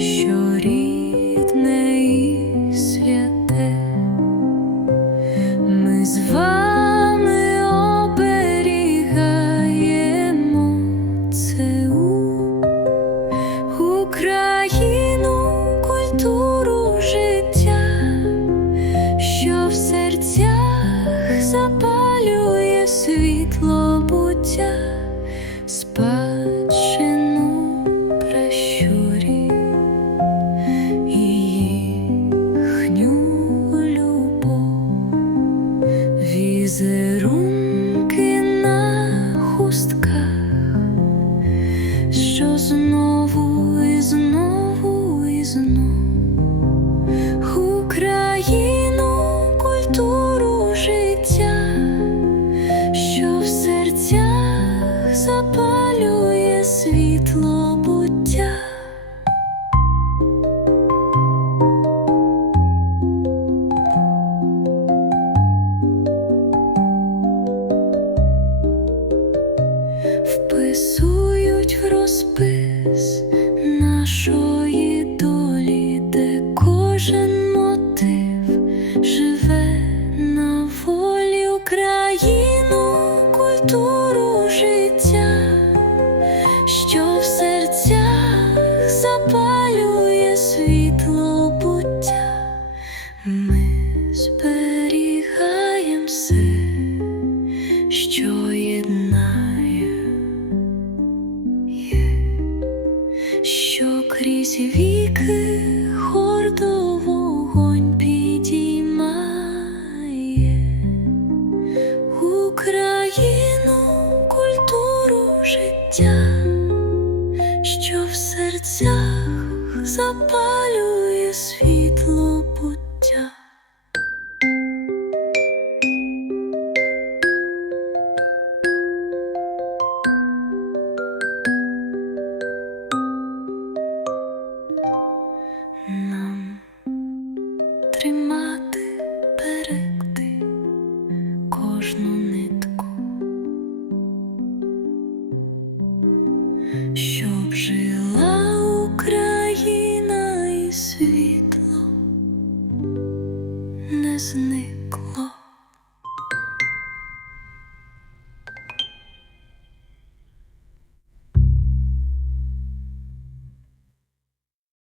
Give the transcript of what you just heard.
що рідне і святе ми з вами. Знову Україну, культуру життя, що в серцях запалює світло буття. Вписують в розпис що крізь віки гордо вогонь підіймає. Україну, культуру життя, що в серцях запалює світло сни.